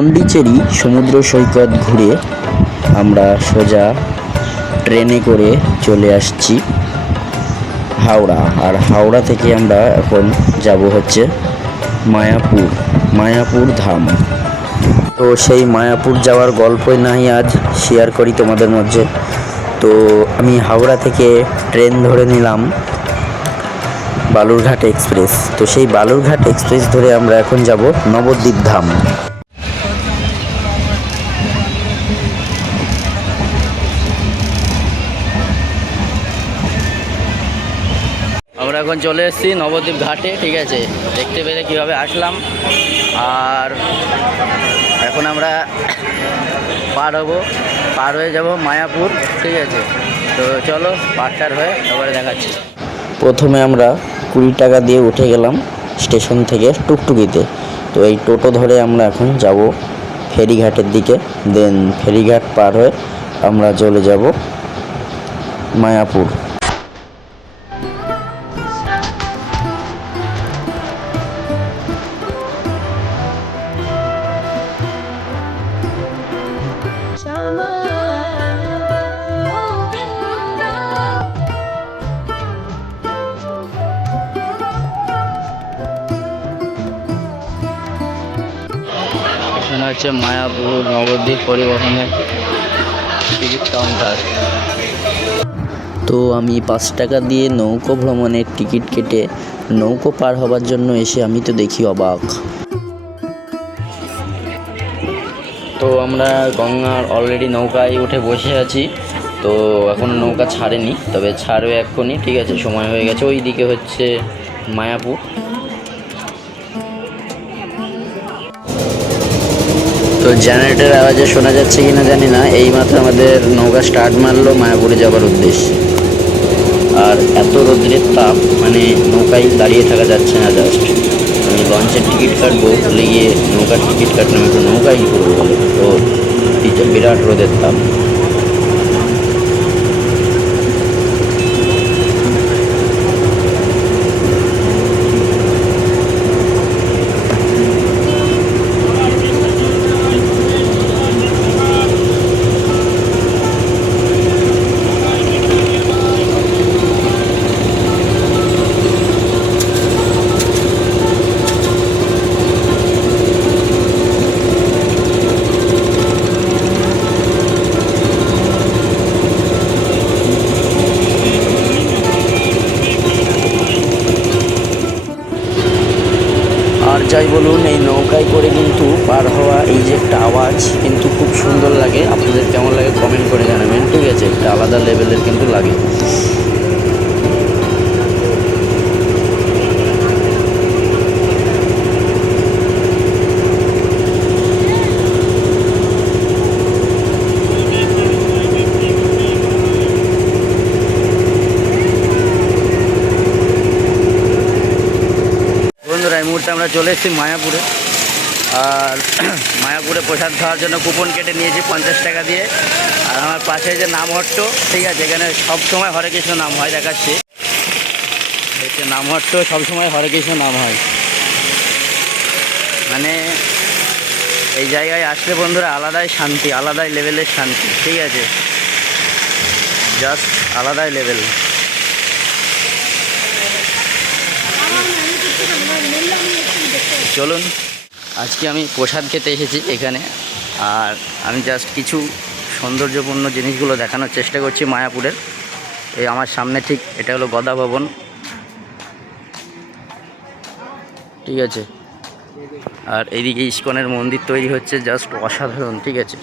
পন্ডিচেরি সমুদ্র সৈকত ঘুরে আমরা সোজা ট্রেনে করে চলে আসছি হাওড়া। আর হাওড়া থেকে আমরা এখন যাব হচ্ছে মায়াপুর মায়াপুর ধাম। তো সেই মায়াপুর যাওয়ার গল্পই নাই আজ শেয়ার করি তোমাদের মধ্যে। তো আমি হাওড়া থেকে ট্রেন ধরে নিলাম বালুরঘাট এক্সপ্রেস। তো সেই বালুরঘাট এক্সপ্রেস ধরে আমরা এখন যাব নবদ্বীপ ধাম। এখন চলে এসেছি নবদ্বীপ ঘাটে, ঠিক আছে? দেখতে পেলে কীভাবে আসলাম। আর এখন আমরা পার হব, পার হয়ে যাব মায়াপুর, ঠিক আছে? তো চলো পারটার হয়ে তারপরে দেখাচ্ছি। প্রথমে আমরা কুড়ি টাকা দিয়ে উঠে গেলাম স্টেশন থেকে টুকটুকিতে। তো এই টোটো ধরে আমরা এখন যাব ফেরিঘাটের দিকে। দেন ফেরিঘাট পার হয়ে আমরা চলে যাব মায়াপুর। এখানে হচ্ছে মায়াপুর নবদ্বীপ পরিবহনের টিকিট কাউন্টার। তো আমি পাঁচ টাকা দিয়ে নৌকো ভ্রমণের টিকিট কেটে নৌকো পার হবার জন্য এসে আমি তো দেখি অবাক। তো আমরা গঙ্গার অলরেডি নৌকায় উঠে বসে আছি। তো এখনও নৌকা ছাড়েনি তবে ছাড়বে এক্ষুনি ঠিক আছে সময় হয়ে গেছে। ওই দিকে হচ্ছে মায়াপুর। তো জেনারেটর আওয়াজে শোনা যাচ্ছে কিনা জানি না। এই এইমাত্র আমাদের নৌকা স্টার্ট মারলো মায়াপুরে যাবার উদ্দেশ্যে। আর এত রোদ্রের তাপ মানে নৌকায় দাঁড়িয়ে থাকা যাচ্ছে না জাস্ট আমি লঞ্চের টিকিট কাটবো, ভুলে গিয়ে নৌকার টিকিট কাটলাম, একটু নৌকায় করব বলে। তো বিরাট রোদের তাপ। যাই বলুন, এই নৌকায় করে কিন্তু পার হওয়া এই যে একটা আওয়াজ কিন্তু খুব সুন্দর লাগে। আপনাদের কেমন লাগে কমেন্ট করে জানাবেন। ঠিক আছে, একটা আলাদা লেভেলের কিন্তু লাগে বন্ধুরা এই মুহূর্তে আমরা চলে এসেছি মায়াপুরে। আর মায়াপুরে প্রসাদ খাওয়ার জন্য কুপন কেটে নিয়েছি পঞ্চাশ টাকা দিয়ে। আর আমার পাশে যে নামহট্ট, ঠিক আছে, এখানে সব সময় হরে কৃষ্ণ নাম হয়, দেখাচ্ছি। হচ্ছে নামহট্ট, সবসময় হরে কৃষ্ণ নাম হয়। মানে এই জায়গায় আসলে বন্ধুরা আলাদাই শান্তি, আলাদাই লেভেলের শান্তি, ঠিক আছে? জাস্ট আলাদাই লেভেল চলুন, আজকে আমি প্রসাদ খেতে এসেছি এখানে। আর আমি জাস্ট কিছু সৌন্দর্যপূর্ণ জিনিসগুলো দেখানোর চেষ্টা করছি মায়াপুরের। এই আমার সামনে ঠিক এটা হলো গদা ভবন। ঠিক আছে। আর এইদিকে ইস্কনের মন্দির তৈরি হচ্ছে জাস্ট অসাধারণ, ঠিক আছে।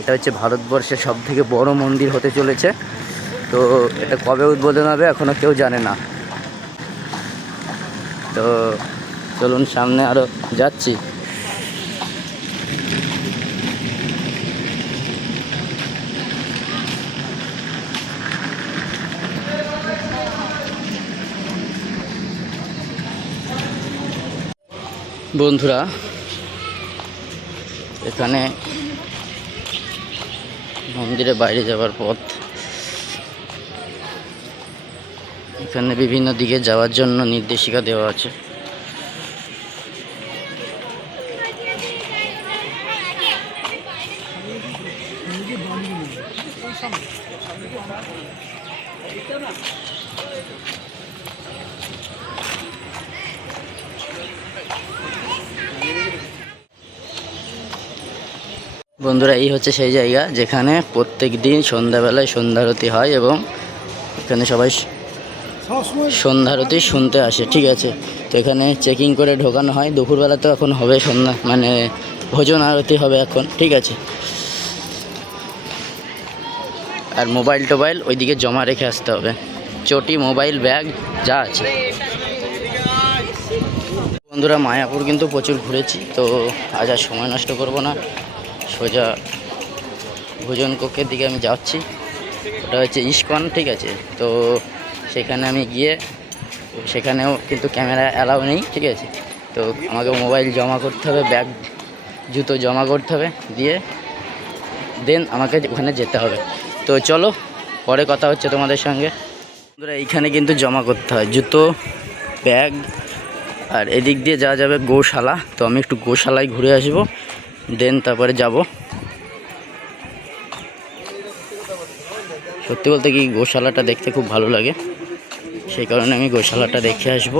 এটা হচ্ছে ভারতবর্ষের সব থেকে বড় মন্দির হতে চলেছে। তো এটা কবে উদ্বোধন হবে এখনও কেউ জানে না। তো চলুন সামনে আরও যাচ্ছি। বন্ধুরা এখানে মন্দিরে বাইরে যাওয়ার পথ। এখানে বিভিন্ন দিকে যাওয়ার জন্য নির্দেশিকা দেওয়া আছে। বন্ধুরা, এই হচ্ছে সেই জায়গা যেখানে প্রত্যেক দিন সন্ধ্যাবেলায় সন্ধ্যারতি হয় এবং এখানে সবাই সন্ধ্যারতি শুনতে আসে, ঠিক আছে। তো এখানে চেকিং করে ঢোকানো হয়, দুপুরবেলা তো এখন হবে সন্ধ্যা মানে ভোজন আরতি হবে এখন, ঠিক আছে। আর মোবাইল টোবাইল ওইদিকে জমা রেখে আসতে হবে। চটি মোবাইল ব্যাগ যা আছে। বন্ধুরা, মায়াপুর কিন্তু প্রচুর ঘুরেছি, তো আজ আর সময় নষ্ট করব না। সোজা ভোজন কক্ষের দিকে আমি যাচ্ছি। ওটা হচ্ছে ইস্কন, ঠিক আছে। তো সেখানে আমি গিয়ে সেখানেও কিন্তু ক্যামেরা অ্যালাউ নেই, ঠিক আছে? তো আমাকে মোবাইল জমা করতে হবে, ব্যাগ, জুতো জমা করতে হবে দিয়ে দেন আমাকে ওখানে যেতে হবে। তো চলো, পরে কথা হচ্ছে তোমাদের সঙ্গে। বন্ধুরা, এইখানে কিন্তু জমা করতে হয়, জুতো, ব্যাগ আর এদিক দিয়ে যাওয়া যাবে গোশালা। তো আমি একটু গোশালায় ঘুরে আসব, দেন তারপরে যাব। সত্যি বলতে কি, গোশালাটা দেখতে খুব ভালো লাগে। সেই কারণে আমি গোশালাটা দেখে আসব।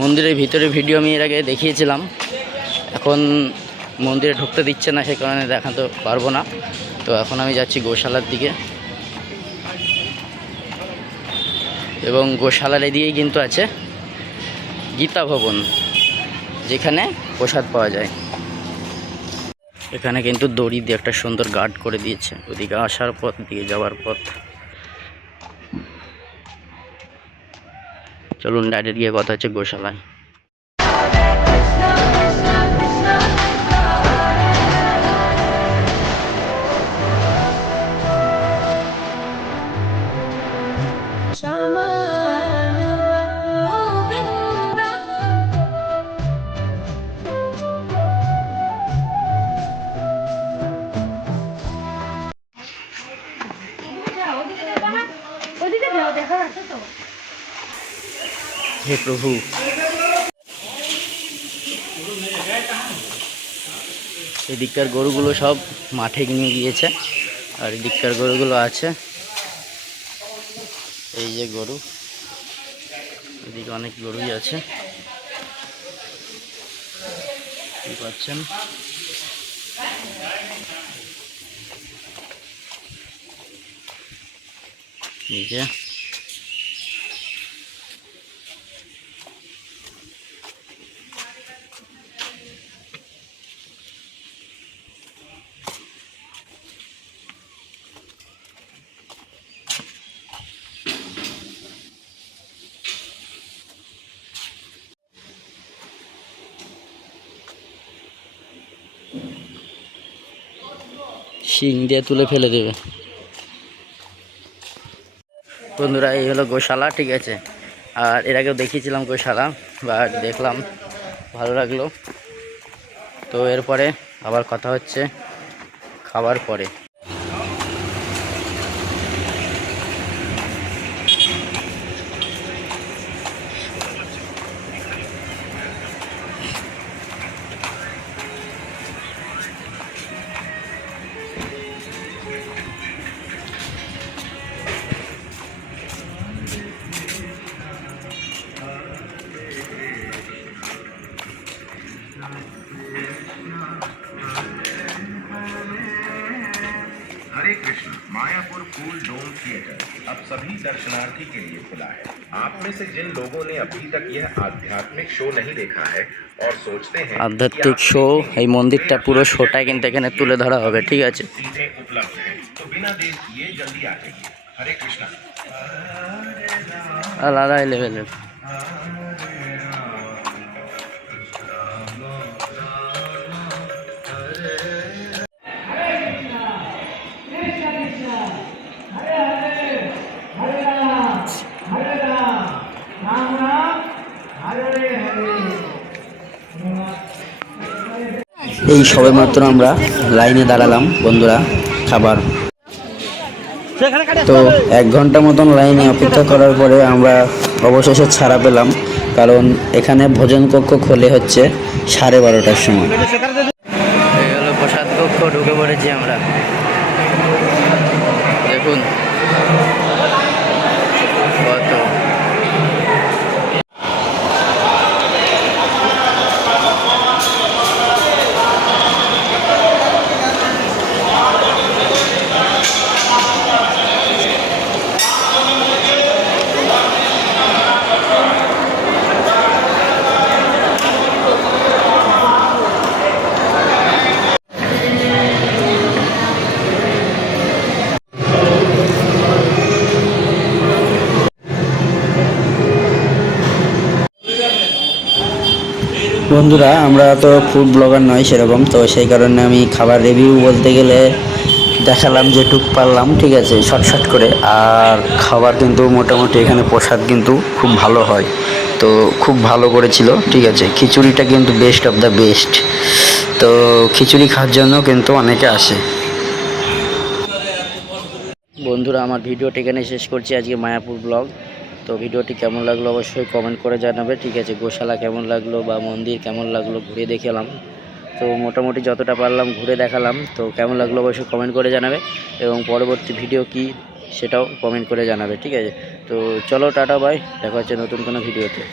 মন্দিরের ভিতরে ভিডিও আমি এর আগে দেখিয়েছিলাম। এখন মন্দিরে ঢুকতে দিচ্ছে না, সেই কারণে দেখাতে পারব না। তো এখন আমি যাচ্ছি গোশালার দিকে। এবং গোশালার এদিকেই কিন্তু আছে গীতা ভবন, যেখানে প্রসাদ পাওয়া যায়। এখানে কিন্তু দড়ি দিয়ে একটা সুন্দর গার্ড করে দিয়েছে। ওদিকে আসার পথ, দিয়ে যাওয়ার পথ। চলুন ডাইরেক্ট গিয়ে কথা হচ্ছে গোশালায়। ওদিকে হে প্রভু। এদিককার গরুগুলো সব মাঠে নিয়ে গিয়েছে, আর এদিককার গরুগুলো আছে। এই যে গরু, এদিকে অনেক গরুই আছে। পাচ্ছেন? এই যে শিং দিয়ে তুলে ফেলে দেবে। বন্ধুরা, এই হলো গোশালা, ঠিক আছে? আর এর আগেও দেখিয়েছিলাম গোশালা বা দেখলাম ভালো লাগল। তো এরপরে আবার কথা হচ্ছে খাবার পরে। मायापुर फूल डोम थिएटर अब सभी दर्शनार्थी के लिए खुला है आप में से जिन लोगों ने अभी तक यह आध्यात्मिक शो नहीं देखा है और सोचते हैं कि আধ্যাত্মিক आप শো देखेंगे এই মন্দিরটা পুরো শোটা কিন্তু এখানে তুলে ধরা হবে ঠিক আছে सीटें उपलब्ध हैं तो बिना देर किए जल्दी आ जाइए हरे कृष्णा আলাদা লেভেলের এই সবে মাত্র আমরা লাইনে দাঁড়ালাম, বন্ধুরা, খাবার। তো এক ঘণ্টা মতন লাইনে অপেক্ষা করার পরে আমরা অবশেষে ছাড়া পেলাম, কারণ এখানে ভোজন কক্ষ খোলে হচ্ছে সাড়ে বারোটার সময়। প্রসাদ কক্ষ ঢুকে পড়েছি আমরা। দেখুন। বন্ধুরা, আমরা তো ফুড ব্লগার নয় সেরকম, তো সেই কারণে আমি খাবার রিভিউ বলতে গেলে দেখালাম যেটুক পারলাম, ঠিক আছে শর্ট করে। আর খাবার কিন্তু মোটামুটি এখানে প্রসাদ কিন্তু খুব ভালো হয়, তো খুব ভালো করেছিল, ঠিক আছে। খিচুড়িটা কিন্তু বেস্ট অফ দ্য বেস্ট তো খিচুড়ি খাওয়ার জন্য কিন্তু অনেকে আসে। বন্ধুরা, আমার ভিডিওটি এখানে শেষ করছি, আজকে মায়াপুর ব্লগ তো ভিডিওটি কেমন লাগল অবশ্যই কমেন্ট করে জানাবে। ঠিক আছে, গোশালা কেমন লাগল বা মন্দির কেমন লাগল ঘুরে দেখালাম। তো মোটামুটি যতটা পারলাম ঘুরে দেখালাম। তো কেমন লাগল অবশ্যই কমেন্ট করে জানাবে এবং পরবর্তী ভিডিও কি সেটাও কমেন্ট করে জানাবে। ঠিক আছে, তো চলো, টাটা বাই দেখা হচ্ছে নতুন কোনো ভিডিওতে